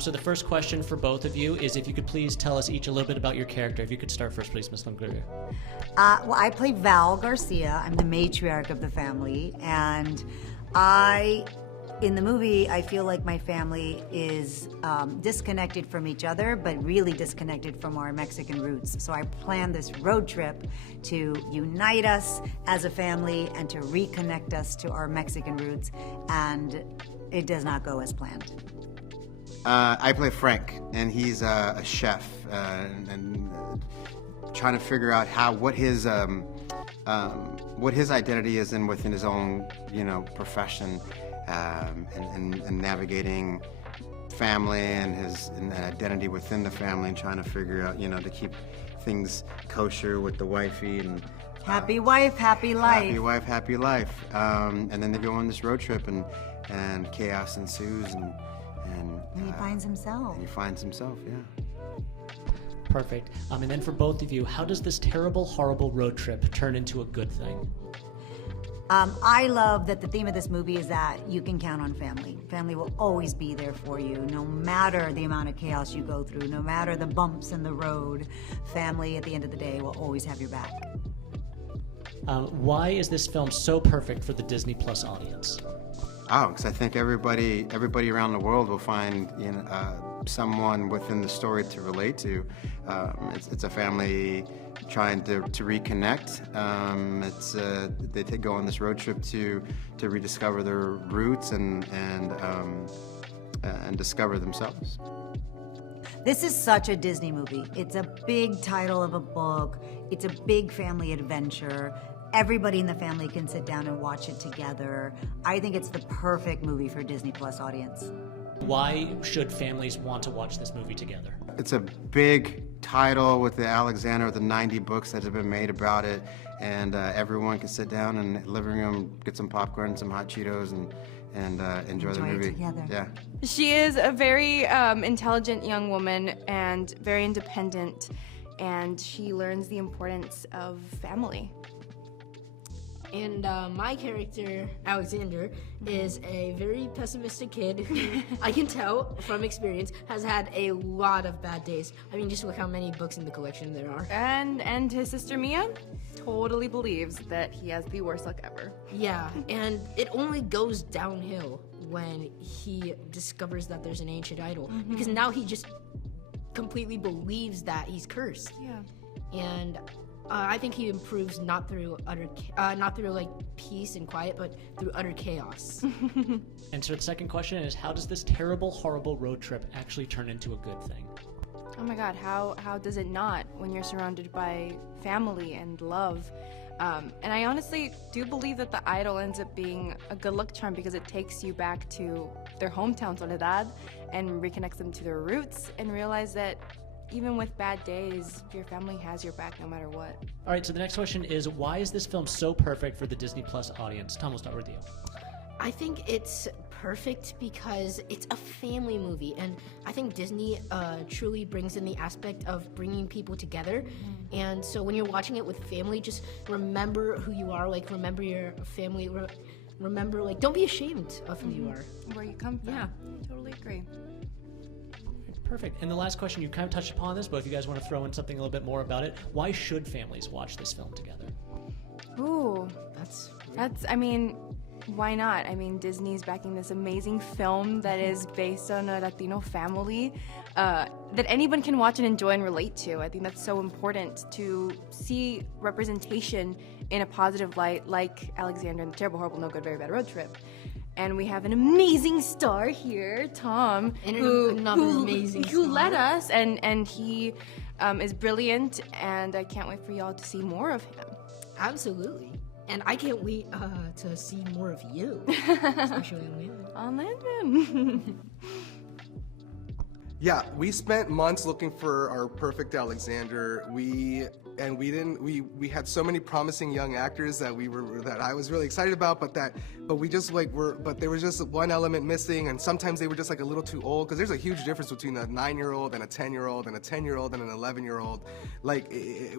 So the first question for both of you is if you could please tell us each a little bit about your character. If you could start first, please, Ms. Longoria. Well, I play Val Garcia. I'm the matriarch of the family, and in the movie, I feel like my family is disconnected from each other, but really disconnected from our Mexican roots. So I planned this road trip to unite us as a family and to reconnect us to our Mexican roots, and it does not go as planned. I play Frank, and he's a chef, and trying to figure out what his identity is within his own, profession, and navigating family and his identity within the family, and trying to figure out, to keep things kosher with the wifey and. Happy wife, happy life. Happy wife, happy life. And then they go on this road trip, and chaos ensues, and he finds himself. And he finds himself, yeah. Perfect. And then for both of you, how does this terrible, horrible road trip turn into a good thing? I love that the theme of this movie is that you can count on family. Family will always be there for you, no matter the amount of chaos you go through, no matter the bumps in the road. Family, at the end of the day, will always have your back. Why is this film so perfect for the Disney Plus audience? Oh, because I think everybody around the world will find someone within the story to relate to. It's a family trying to reconnect. They go on this road trip to rediscover their roots and discover themselves. This is such a Disney movie. It's a big title of a book. It's a big family adventure. Everybody in the family can sit down and watch it together. I think it's the perfect movie for Disney Plus audience. Why should families want to watch this movie together? It's a big title with the Alexander, the 90 books that have been made about it, and everyone can sit down in the living room, get some popcorn, some hot Cheetos, and enjoy the movie. It together. Yeah. She is a very intelligent young woman and very independent, and she learns the importance of family. And my character, Alexander, is a very pessimistic kid who, I can tell from experience, has had a lot of bad days. I mean, just look how many books in the collection there are. And his sister Mia totally believes that he has the worst luck ever. Yeah, and it only goes downhill when he discovers that there's an ancient idol. Mm-hmm. Because now he just completely believes that he's cursed. Yeah. And I think he improves not through peace and quiet, but through utter chaos. And so the second question is, how does this terrible, horrible road trip actually turn into a good thing? Oh my God, how does it not when you're surrounded by family and love? And I honestly do believe that the idol ends up being a good luck charm because it takes you back to their hometown, Soledad, and reconnects them to their roots and realize that even with bad days, your family has your back no matter what. All right, so the next question is, why is this film so perfect for the Disney Plus audience? Tom, we'll start with you. I think it's perfect because it's a family movie, and I think Disney truly brings in the aspect of bringing people together. Mm-hmm. And so when you're watching it with family, just remember who you are, remember your family, remember, don't be ashamed of who you are. Where you come from. Yeah. I totally agree. Perfect. And the last question, you kind of touched upon this, but if you guys want to throw in something a little bit more about it, why should families watch this film together? Ooh, I mean, why not? I mean, Disney's backing this amazing film that is based on a Latino family that anyone can watch and enjoy and relate to. I think that's so important to see representation in a positive light, like Alexander in the Terrible, Horrible, No Good, Very Bad Road Trip. And we have an amazing star here, Tom, who led us, and he is brilliant, and I can't wait for y'all to see more of him. Absolutely. And I can't wait to see more of you, especially on Landman. On Landman. Yeah, we spent months looking for our perfect Alexander. We had so many promising young actors that I was really excited about, but there was just one element missing, and sometimes they were just like a little too old, because there's a huge difference between a 9-year-old and a 10-year-old and a 10-year-old and an 11-year-old,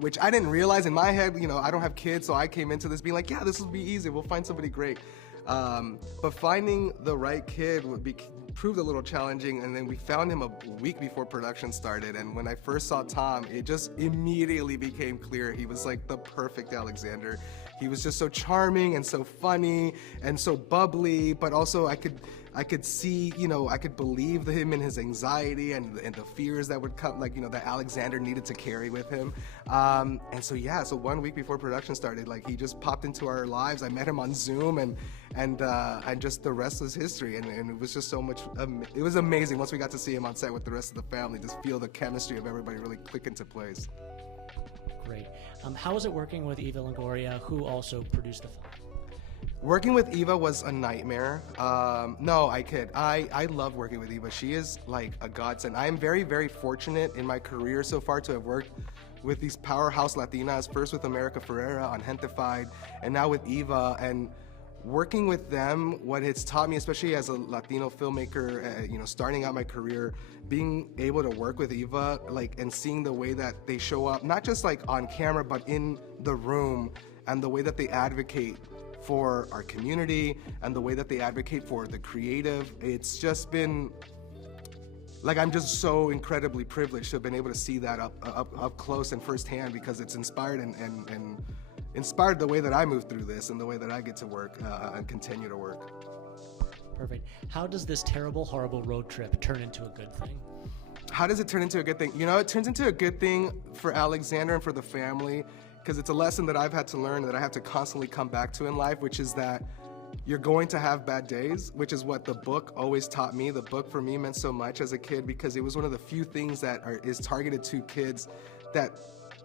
which I didn't realize in my head. I don't have kids, so I came into this being like, yeah, this will be easy. We'll find somebody great. But finding the right kid proved a little challenging, and then we found him a week before production started, and when I first saw Tom, it just immediately became clear he was like the perfect Alexander. He was just so charming and so funny and so bubbly, but also I could see, I could believe him in his anxiety and the fears that would come, that Alexander needed to carry with him. So 1 week before production started, he just popped into our lives. I met him on Zoom, and just the rest was history. And it was just so much, it was amazing once we got to see him on set with the rest of the family, just feel the chemistry of everybody really click into place. Great. How was it working with Eva Longoria, who also produced the film? Working with Eva was a nightmare. No, I kid. I love working with Eva. She is like a godsend. I am very, very fortunate in my career so far to have worked with these powerhouse Latinas, first with America Ferrera on Gentified, and now with Eva. And working with them, what it's taught me, especially as a Latino filmmaker, starting out my career, being able to work with Eva, and seeing the way that they show up, not just on camera, but in the room, and the way that they advocate for our community and the way that they advocate for the creative. It's just been I'm just so incredibly privileged to have been able to see that up close and firsthand, because it's inspired and inspired the way that I move through this and the way that I get to work and continue to work. Perfect. How does this terrible, horrible road trip turn into a good thing? How does it turn into a good thing? It turns into a good thing for Alexander and for the family, because it's a lesson that I've had to learn, that I have to constantly come back to in life, which is that you're going to have bad days, which is what the book always taught me. The book for me meant so much as a kid, because it was one of the few things that is targeted to kids, that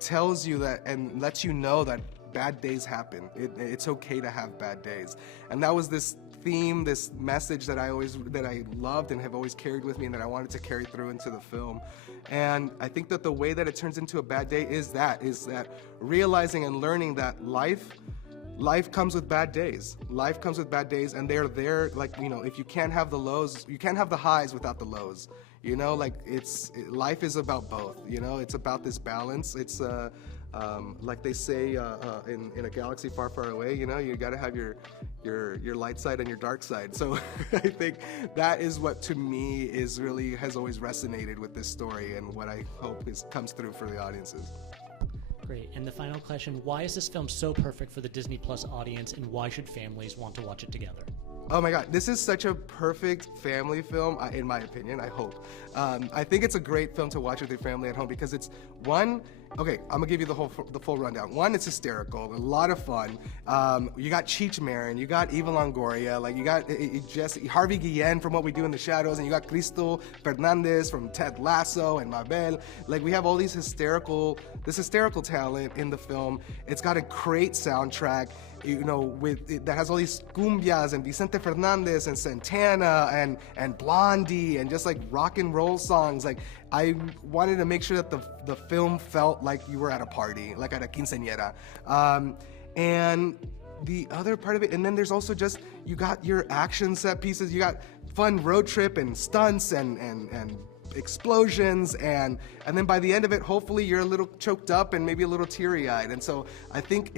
tells you that and lets you know that bad days happen. It's okay to have bad days. And that was this theme, this message that I loved and have always carried with me, and that I wanted to carry through into the film. And I think that the way that it turns into a bad day is that realizing and learning that life comes with bad days. Life comes with bad days, and they're there. If you can't have the lows, you can't have the highs without the lows. Life is about both. It's about this balance. It's like they say in a galaxy far, far away. You got to have your light side and your dark side. So I think that is what, to me, has always resonated with this story, and what I hope comes through for the audiences. Great. And the final question, why is this film so perfect for the Disney Plus audience, and why should families want to watch it together? Oh my God, this is such a perfect family film, in my opinion, I hope. I think it's a great film to watch with your family at home, because it's I'm gonna give you the full rundown. One, it's hysterical, a lot of fun. You got Cheech Marin, you got Eva Longoria, you got Jesse, Harvey Guillen from What We Do in the Shadows, and you got Cristo Fernandez from Ted Lasso and Mabel. We have all this hysterical talent in the film. It's got a great soundtrack. That has all these cumbias and Vicente Fernandez and Santana and Blondie and just rock and roll songs. I wanted to make sure that the film felt like you were at a party, like at a quinceañera. And the other part of it, and then there's also just, you got your action set pieces, you got fun road trip and stunts and explosions, and then by the end of it, hopefully you're a little choked up and maybe a little teary-eyed. And so I think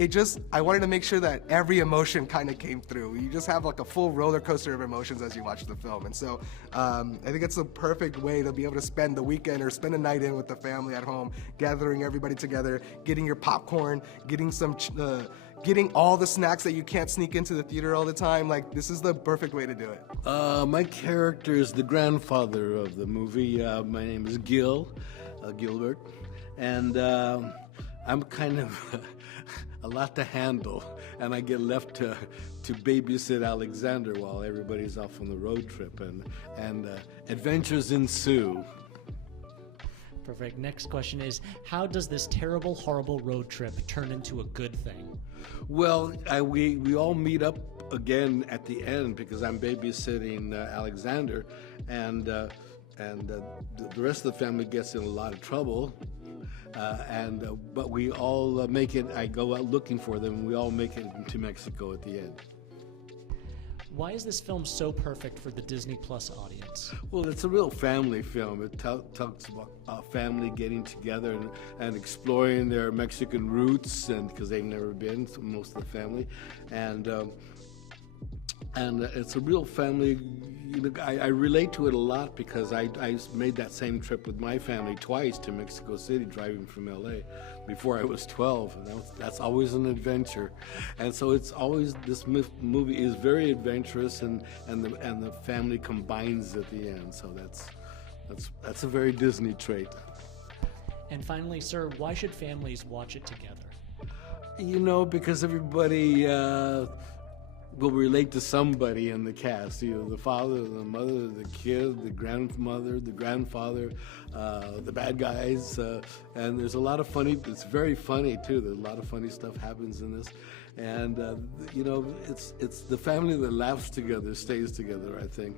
I wanted to make sure that every emotion kind of came through. You just have a full roller coaster of emotions as you watch the film. And so I think it's the perfect way to be able to spend the weekend or spend a night in with the family at home, gathering everybody together, getting your popcorn, getting getting all the snacks that you can't sneak into the theater all the time. This is the perfect way to do it. My character is the grandfather of the movie. My name is Gilbert, and I'm kind of a lot to handle, and I get left to babysit Alexander while everybody's off on the road trip, and adventures ensue. Perfect. Next question is, how does this terrible, horrible road trip turn into a good thing? Well, we all meet up again at the end, because I'm babysitting Alexander, and the rest of the family gets in a lot of trouble. But we all make it. I go out looking for them, and we all make it into Mexico at the end. Why is this film so perfect for the Disney Plus audience? Well, it's a real family film. It talks about a family getting together and exploring their Mexican roots, and because they've never been, so most of the family, and it's a real family. You know, I relate to it a lot because I made that same trip with my family twice to Mexico City, driving from LA before I was 12, and that's always an adventure. And so it's always, this movie is very adventurous, and the family combines at the end. So that's a very Disney trait. And finally, sir, why should families watch it together? You know, because everybody will relate to somebody in the cast. You know, the father, the mother, the kid, the grandmother, the grandfather, the bad guys, and there's a lot of funny. It's very funny too. There's a lot of funny stuff happens in this, and you know, it's the family that laughs together stays together, I think.